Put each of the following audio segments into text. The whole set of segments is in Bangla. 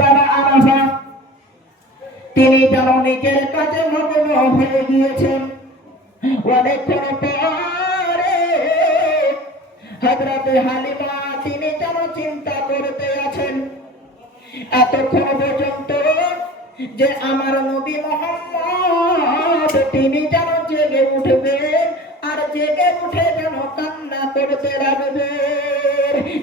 তাআলা আনহা তিনি যেন নিজের কাজে মগ্ন হয়ে গিয়েছেন। অনেকক্ষণ পরে হযরত হালিমা তিনি যেন চিন্তা করতে আছেন এতক্ষণ পর্যন্ত যে আমার নবী মুহাম্মদ তিনি যেন জেগে উঠবে আর জেগে উঠে যেন কান্না করতে লাগবে।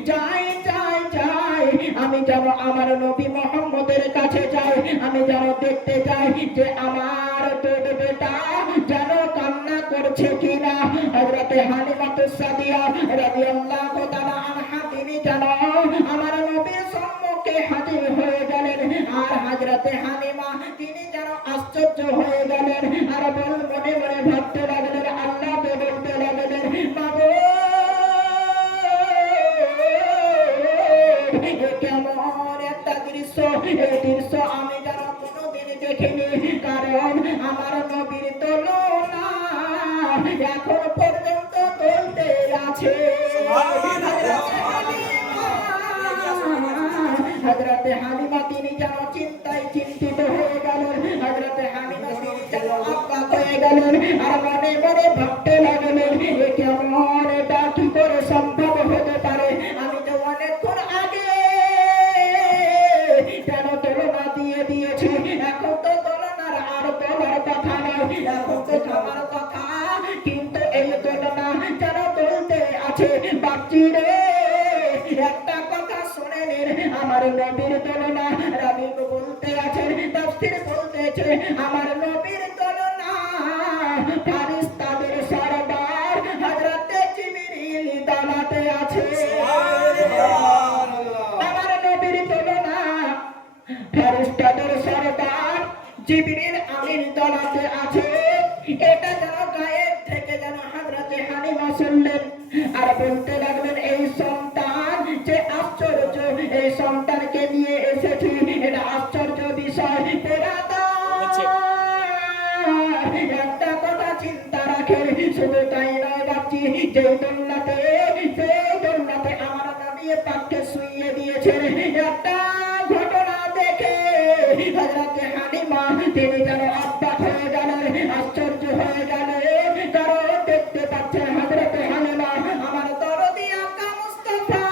যাই যাই যাই আমি যেন আমার নবী মুহাম্মদের কাছে যাই, আমি যেন দেখতে চাই যে আমার দুধ বেটা যেন কান্না করছে কিনা। হযরত হালিমাতুস সাদিয়া রাদিয়াল্লাহু তাআলা আনহা তিনি যেন আমার নবীর সম্মুখে হাজির হয়ে গেলেন। আর হযরত হালিমা তিনি যেন আশ্চর্য হয়ে গেলেন আর মনে মনে ভাবতে লাগলেন, আল্লাহকে বলতে লাগলেন, বাবা কেমন একটা দৃশ্য, এই দৃশ্য আমি যেন কোনোদিন দেখিনি। কারণ আমার নবীর তুলনা এখন পর্যন্ত চলতে আছে। হযরত হালিমা তিনি যেন চিন্তায় চিন্তিত হয়ে গেলেন, হযরত হালিমা তিনি যেন অবাক হয়ে গেলেন আর মনে মনে ভাবতে লাগলেন, এ কেমন, এটা কি করে সম্ভব হতে পারে? আমি তো অনেকক্ষণ আগে কেন তুলনা দিয়ে দিয়েছি, এখন তো তুলনার আর বলার কথা নয়, এখন তো আমার কথা, কিন্তু এই তুলনা যেন বলতে আছে। বাপজি রে একটা কথা শুনে নিন, আমার নবীর তুলনা রাবি বলতে আছেন, তাফসীর বলতেছে আমার নবীর তুলনা ফারিস্তাদের সরদার হযরত জিবরিল দালাতে আছে। আমার নবীর তুলনা ফারিস্তাদের সরদার জিবরিল আমিন দালাতে আছে। এটা যেন গায়েব থেকে যেন হযরত হালিমা শুনলেন আর বলতে লাগলেন, এই সন্তান যে আশ্চর্য, এই সন্তানকে নিয়ে এসেছি, এটা আশ্চর্য বিষয়। একটা কথা চিন্তা রাখেন, শুধু তাই নয় বাপজি, যেই দোলনাতে আমার নবী পাককে শুইয়ে দিয়েছেন, একটা ঘটনা দেখে হযরত হালিমা তিনি যেন অবাক হয়ে গেলেন, আশ্চর্য হয়ে গেলেন। কারণ দেখতে পাচ্ছেন হযরত হালিমা আমার দরদি আকা মুস্তাফা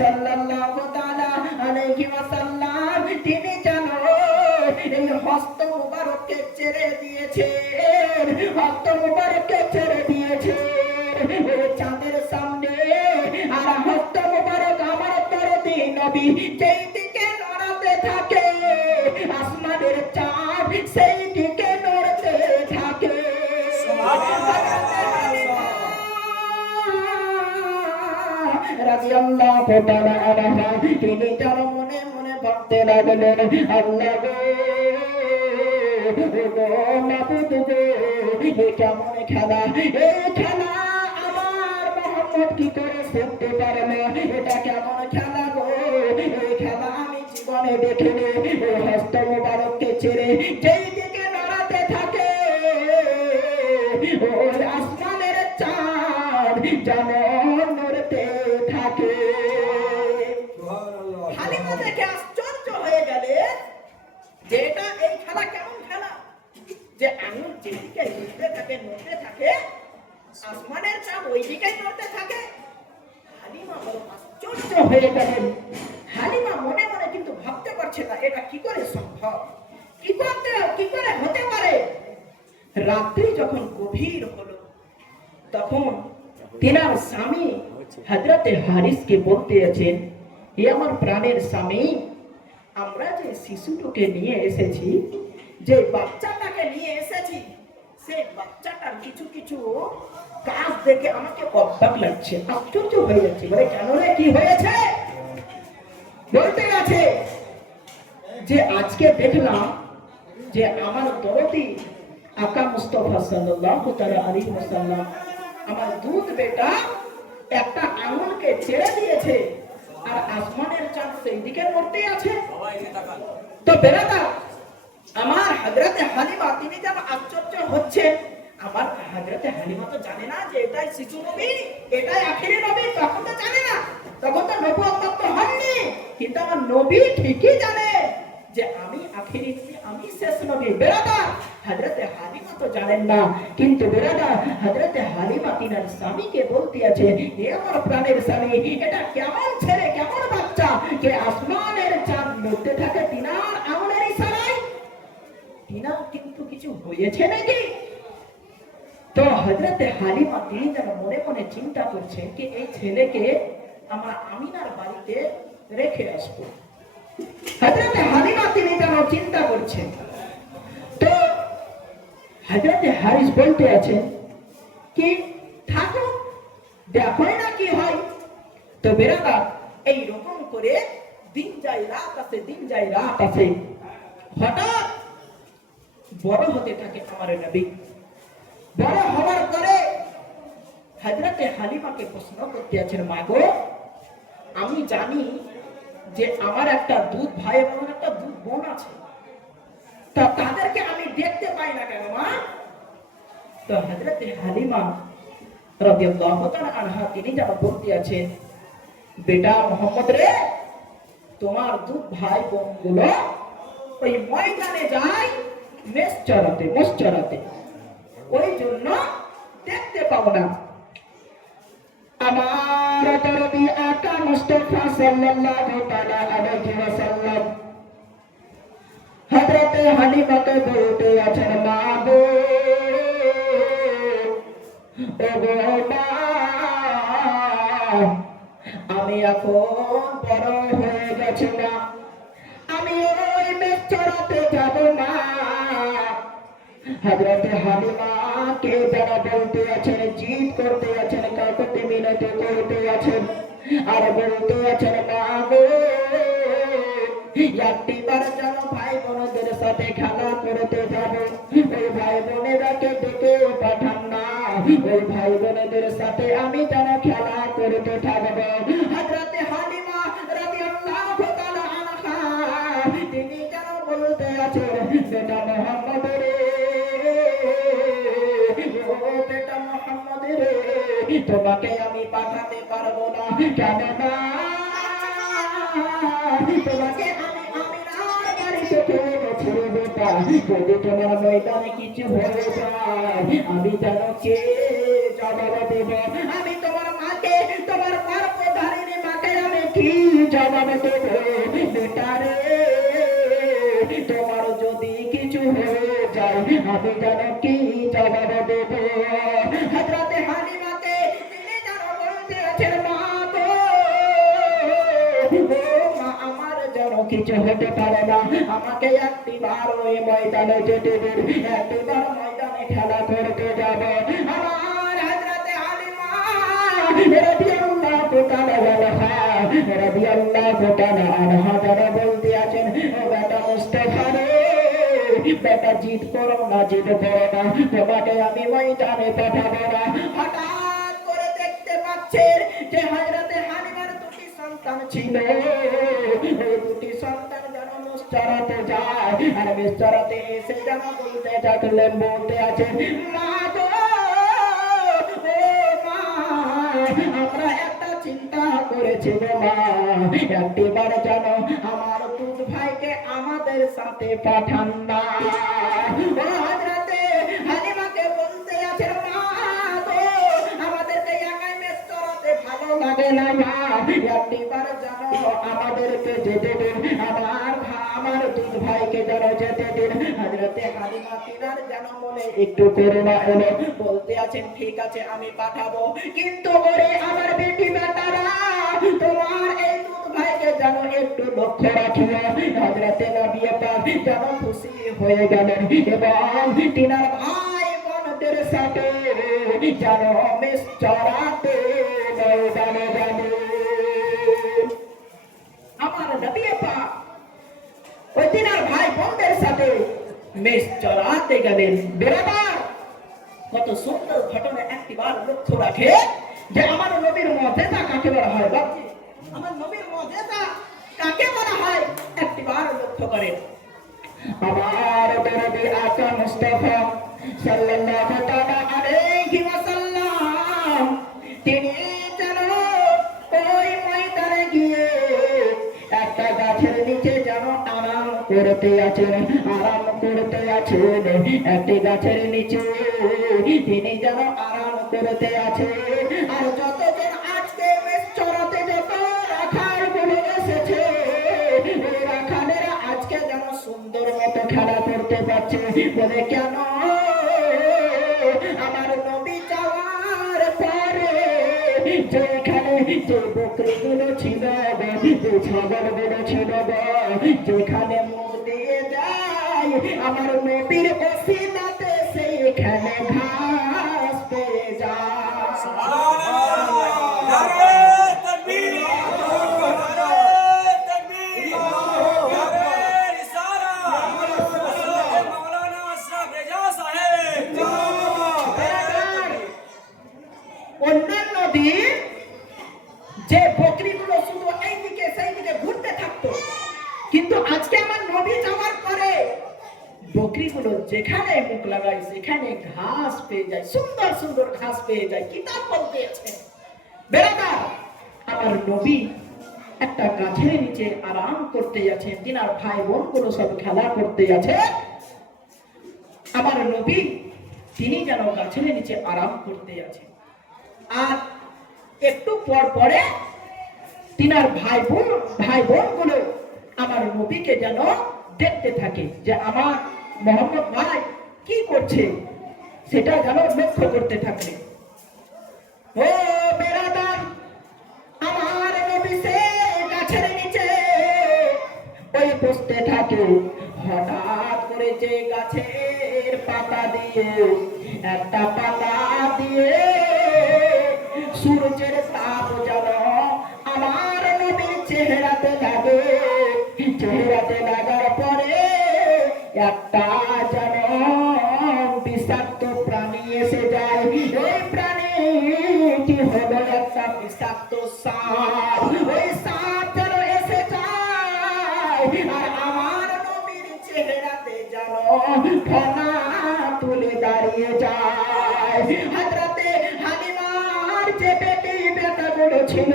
সাল্লাল্লাহু তাআলা আলাইহি ওয়াসাল্লাম তিনি যেন এই হস্ত মুবারককে ছেড়ে দিয়েছেন, হস্ত মুবারককে ছেড়ে দিয়েছেন ওই চাঁদের সামনে। আর হস্ত মুবারক আমার দরদি নবী যেই দিকে নড়াতে থাকে আসমানের চাঁদ সেই দিকে নড়তে থাকে। রাদিয়াল্লাহু তাআলা আনহা তিনি যেন মনে মনে ভাবতে লাগলেন, আল্লাহ গো, মাবুদ গো, এ কেমন খেলা, এই খেলা আমার মুহাম্মদ কি করে শিখতে পারে না? এটা কেমন খেলা গো, এই খেলা আমি জীবনে দেখিনি। ওই হস্ত মুবারককে ছেড়ে যেই দিকে নড়াতে থাকে ওই আসমানের চাঁদ যেমন নড়তে থাকে। হালিমা দেখে আশ্চর্য হয়ে গেলেন যে এটা এই খেলা কেমন খেলা, যে আঙুল যেদিকে নড়তে থাকে আসমানের চাঁদ ওই দিকেই নড়তে থাকে। হালিমা বড় আশ্চর্য হয়ে গেলেন। হালিমা মনে মনে কিন্তু ভাবতে পারছে না এটা কি করে সম্ভব, কি করে হতে পারে। রাত্রি যখন গভীর হলো তখন তিনার স্বামী হযরত হারিসকে বলতে আছেন, হে আমার প্রাণের স্বামী, আমরা যে শিশুটিকে নিয়ে এসেছি, যে বাচ্চাটাকে নিয়ে এসেছি, সেই বাচ্চাটার কিছু কিছু কাজ দেখে আমাকে অবাক লাগছে, আশ্চর্য হয়ে যাচ্ছে। বলে কেন রে, কি হয়েছে? বলতে আছে যে আজকে দেখলাম যে আমার দরদি আকা মুস্তাফা সাল্লাল্লাহু তাআলা আলাইহি ওয়াসাল্লাম আমার দুধ বেটা একটা আঙুলকে ছেড়ে দিয়েছে আর আসমানের চাঁদ সেই দিকে নড়তে আছে। তো বেরাদা আমার হযরত হালিমা তিনি যেন আশ্চর্য হচ্ছে। আমার হযরত হালিমা তো জানে না যে এটাই শিশু নবী, এটাই আখিরি নবী, তখন তো জানে না, তখন তো নবুয়ত প্রাপ্ত হননি। কিন্তু আমার নবী ঠিকই জানে যে আমি আখেরি নবী, আমি শেষ নবী। বেরাদার, হযরতে হালিমা তো জানেন না, কিন্তু বেরাদার হযরতে হালিমা তিনার স্বামীকে বলতে আছে, হে আমার প্রাণের স্বামী, এটা কেমন ছেলে, কেমন বাচ্চা যে আসমানের চাঁদ নড়তে থাকে তিনার আঙুলের ইশারায়? তিনার কিন্তু কিছু হয়েছে নাকি? তো হযরতে হালিমা তিনি যেন মনে মনে চিন্তা করছেন যে এই ছেলেকে আমরা আমিনার বাড়িতে রেখে আসবো। হযরতে হালিমা তিনি যেন চিন্তা করছেন। তো হযরতে হারিস বলতে আছেন কি থাকো, দেখো না কি হয়। তো বেরাদা এই রকম করে দিন যায় রাত আসে, দিন যায় রাত আসে। হঠাৎ বড় হতে থাকে আমার নবী। বড় হওয়ার পরে হযরতে হালিমাকে প্রশ্ন করতে আছেন, মা গো, আমি জানি যে আমার একটা দুধ ভাই এবং একটা দুধ বোন আছে, তা তাদেরকে আমি দেখতে পাই না কেন মা? তো হযরতে হালিমা রাদিয়াল্লাহু তাআলা আনহা তিনি যা বলতে আছেন, বেটা মোহাম্মদ রে, তোমার দুধ ভাই বোন গুলো ওই ময়দানে যায় মেষ চড়াতে, ওই জন্য দেখতে পাবো না। আমার দরদি আকা মুস্তাফা সাল্লাল্লাহু তাআলা আলাইহি ওয়াসাল্লাম হযরতে হালিমাকে বলতে আছেন, মা গো, ও গো মা, আমি এখন বড় হয়ে গেছি না, আমি ওই মেষ চড়াতে যাব না। হযরতে হালিমা কে যারা বলতে আছেন, জিদ করতে আছেন, কাকুতি মিনতি করতে আছেন, আর বলতে আছেন, মা গো, একটিবার যেন ভাই বোনদের সাথে খেলা করতে যাব, ওই ভাই বোনেরাকে ডেকে পাঠান না, ওই ভাই বোনেদের সাথে আমি যেন খেলা করতে থাকবো। হযরতে হালিমা রাদিয়াল্লাহু তাআলা আনহা তিনি যেন বলতে আছেন, বেটা মোহাম্মদ রে, ও বেটা মোহাম্মদ রে, তোমাকে আমি পাঠাতে পারবো না। কেন না? তোমাকে আমি আমিনার বাড়িতে ফেলে গেছি বেটা, যদি তোমার ময়দানে কিছু হয়ে যায় আমি যেন কে জবাব দেব? আমি তোমার মাকে, তোমার গর্ভধারিণী মাকে আমি কি জবাব দেব? বেটা রে, তোমার যদি কিছু হয়ে যায় আমি যেন কি জবাব দেব? হযরতে হালিমাকে তিনি যেন বলতে আছেন, মা গো, মা, আমার যেন কিছু হতে পারে না, আমাকে একটিবার ওই ময়দানে যেতে দিন, একটিবার ময়দানে খেলা করতে যাব। আমার হযরতে হালিমা রাদিয়াল্লাহু তাআলা আনহা যারা বলতে আছেন, ও বেটা মুস্তাফা রে, বেটা জিদ করো না, তোমাকে আমি ময়দানে পাঠাবো না। হঠাৎ করে দেখতে পাচ্ছেন যে হযরতে হালিমার দুটি সন্তান ছিল, ওই দুটি সন্তান যেন মোষ চড়াতে যায়, আর মোষ চড়াতে এসে যেন বলতে থাকলেন, বলতে আছে, মা গো, মা, আমরা একটা চিন্তা করেছি গো মা, একটিবার যেন আমার দুধ ভাইকে আমাদের সাথে পাঠান না। ও হযরতে হালিমাকে বলতে আছে, মা গো, আমাদেরকে একাই মেষ চড়াতে ভালো লাগে না মা, একটিবার যেন আমাদেরকে যেতে দিন, আমার দুধ ভাইকে যেন যেতে দিন। হযরতে হালিমা তিনার যেন মনে একটু করুণা এলো, বলতে আছেন, ঠিক আছে আমি পাঠাবো, কিন্তু ওরে আমার বেটি বেটারা, তোমার এই দুধ ভাইকে যেন একটু লক্ষ্য রাখিও। হযরতে নবী পাক যেন খুশি হয়ে গেলেন এবং তিনার ভাই বোনদের সাথে যেন মেষ চড়াতে ময়দানে যাবে। আমার নবী পাক ওই তিনার ভাই বোনদের সাথে মেষ চড়াতে গেলেন। বেরাদার, কত সুন্দর ঘটনা একটিবার লক্ষ্য রাখে যে আমার নবীর মুজিজা কাকে বলা হয়। বাপজি, আমার নবীর মুজিজা কাকে বলা হয় একটিবার লক্ষ্য করেন। আমার নবী আকা মুস্তাফা সাল্লাল্লাহু তাআলা আলাইহি ওয়াসাল্লাম তিনি যেন ওই ময়দানে গিয়ে একটা করতে আছেন, আরাম করতে আছেন একটি গাছের নিচে, তিনি যেন আরাম করতে আছে। আর যতজন আজকে চড়াতে যত রাখাল গুলো এসেছে, ওই রাখালেরা আজকে যেন সুন্দর মতো খেলা করতে পারছে। বলে কেন? আমার নবী যাওয়ার পরে যেখানে যে বকরিগুলো ছিল, যে ছাগলগুলো ছিল, যেখানে মুখ দিয়ে যায় আমার নবীর ওসিলাতে সেইখানে ঘাস পেয়ে যায়। অন্যান্য দিন যে বকরিগুলো শুধু এইদিকে সেইদিকে ঘুরতে থাকতো, কিন্তু আজকে আমার নবী যাওয়ার পরে বকরিগুলো যেখানে মুখ লাগায় সেখানে ঘাস পেয়ে যায়, সুন্দর সুন্দর ঘাস পেয়ে যায়। কিতাব বলতে আছে বেরাদার, আমার নবী একটা গাছের নিচে আরাম করতে আছে, তিনার ভাই বোনগুলো সব খেলা করতে আছে। আমার নবী তিনি যেন গাছের নিচে আরাম করতে আছে। আর একটু পর পরে তিনার ভাই বোনগুলো আমার নবীকে যেন দেখতে থাকে যে আমার মোহাম্মদ ভাই কি করছে, সেটা যেন লক্ষ্য করতে থাকে। ও বেরাদার, আমার নবী সে গাছের নিচে ওই বসতে থাকে। হঠাৎ করে যে গাছের পাতা দিয়ে একটা পাতা দিয়ে সূর্যের তাপ যেন আমার নবীর চেহারাতে লাগে। চেহারাতে লাগার পরে একটা যেন বিষাক্ত প্রাণী এসে যায়। ওই প্রাণীটি হলো একটা বিষাক্ত সাপ। ওই সাপ যেন এসে যায় আর আমার নবীর চেহারাতে যেন ফনা তুলে দাঁড়িয়ে যায়। হযরতে হালিমার যে বেটাগুলো ছিল,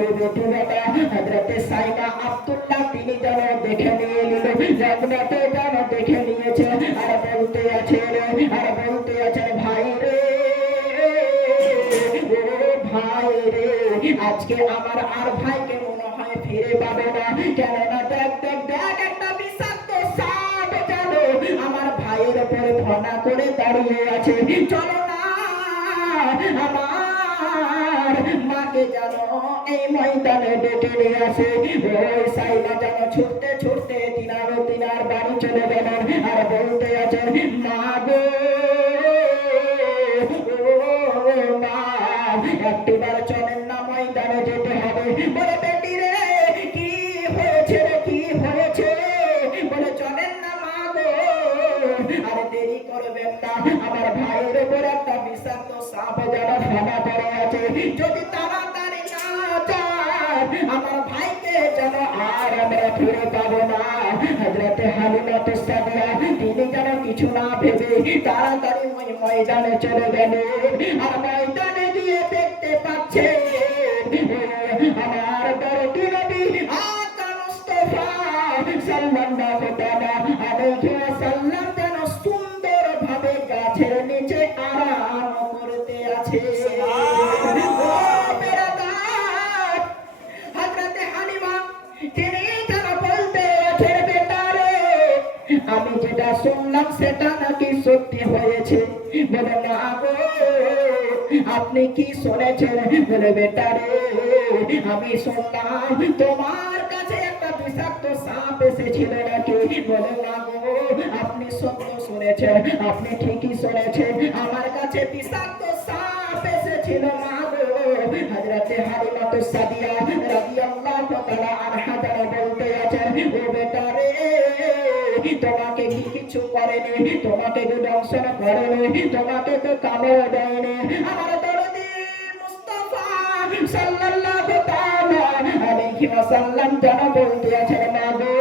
ওই বেটি বেটা হযরতে সাইবা আব্দুল্লাহ তিনি যেন দেখে নিয়ে নিল, জগন্নাথে যেন দেখে নিয়েছে। আর বলতে আছেন ভাই রে, ও ভাই রে, আজকে আমার আর ভাইকে মনে হয় ফিরে পাবে না। কেননা দেখ একটা বিষাক্ত সাপ যেন আমার ভাইয়ের উপরে ফনা করে দাঁড়িয়ে আছে। চলো না আমার মাকে যেন এই ময়দানে ডেকে নিয়ে আসে। ওই সাইবা যেন ছুটতে তিনার বাড়ি চলে গেলেন। আর বলতে আছেন, মা গো, মা, একটিবার চলেন না, ময়দানে যেতে হবে। বলে বেটি রে, কি হয়েছে রে, কি হয়েছে? বলে চলেন না মা গো, আর দেরি করবেন না, আমার ভাইয়ের উপর একটা বিষাক্ত সাপ যেন ফেলা পড়ে আছে। যদি তাড়াতাড়ি না যান আমার ভাইকে যেন আর আমরা ফিরে পাবো না। হযরতে হালিমাতুস সাদিয়া তিনি যেন কিছু না ভেবে তাড়াতাড়ি ওই ময়দানে চলে গেলেন। আর ময়দানে গিয়ে দেখতে পাচ্ছে আমার দরদি নবী আকা মুস্তাফা সাল্লাল্লাহু তাআলা আলাইহি ওয়াসাল্লাম যেন সুন্দর ভাবে গাছের নিচে আরাম করতে আছে। হযরতে হালিমা তিনি যেন বলতে আছেন, বেটা রে, আমি যেটা শুনলাম সেটা নাকি সত্যি হয়েছে। বলে না গো, আপনি কি শুনেছেন? বলে বেটা রে, আমি শুনলাম তোমার কাছে একটা বিষাক্ত সাপ এসেছিল নাকি। বলে না গো, আপনি সত্য শুনেছেন, আপনি ঠিকই শুনেছেন, আমার কাছে বিষাক্ত সাপ এসেছিল মা গো। হযরতে হালিমাতুস সাদিয়া রাদিয়াল্লাহু তাআলা আনহা বলতে আছেন, ও বেটা রে, তোমাকে কি কিছু করেনি, তোমাকে কি দংশন করেনি, তোমাকে তো কামড় দেয়নি। আমার দরদি মুস্তাফা সাল্লাল্লাহু তাআলা আলাইহি ওয়াসাল্লাম যেন বলতে আছেন, মা গো,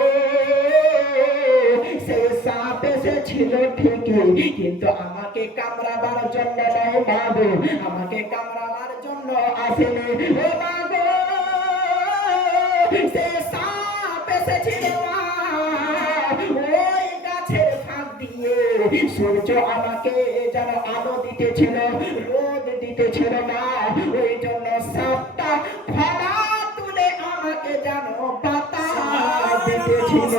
সেই সাপ এসেছিল ঠিকই, কিন্তু আমাকে কামড়াবার জন্য নয় মা গো, আমাকে কামড়াবার জন্য আসেনি। ও মা গো, সেই সাপ এসেছিল মা সূর্য আমাকে যেন আলো দিতেছিল, রোদ দিতেছিল না, ওই জন্য সাতটা ফলা তুলে আমাকে যেন বাতাস দিতেছিল।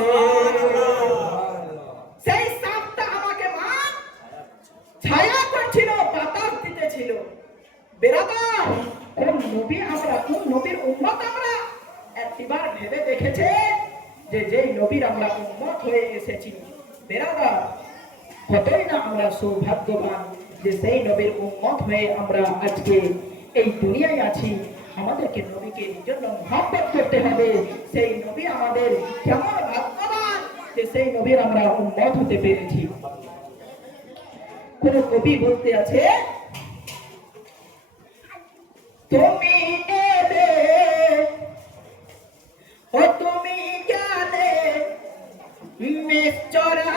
সেই সাতটা আমাকে মা ছায়া করছিল, বাতাস দিতেছিল। বেরাদার, কোন নবী আমরা, কোন নবীর উম্মত আমরা? একবার ভেবে দেখেছে যে যেই নবীর আমরা উম্মত হয়ে এসেছি, বেরাদার, কতই না আমরা সৌভাগ্যবান যে সেই নবীর উম্মত হয়ে আমরা আজকে এই দুনিয়ায় আছি। আমাদেরকে নবীকে নিজের মহব্বত করতে হবে। সেই নবী আমাদের কেমন ভাগ্যবান যে সেই নবীর আমরা উম্মত হতে পেরেছি। কোন কবি বলতে আছে, তুমি এলে ও তুমি গেলে, নিশ্চরা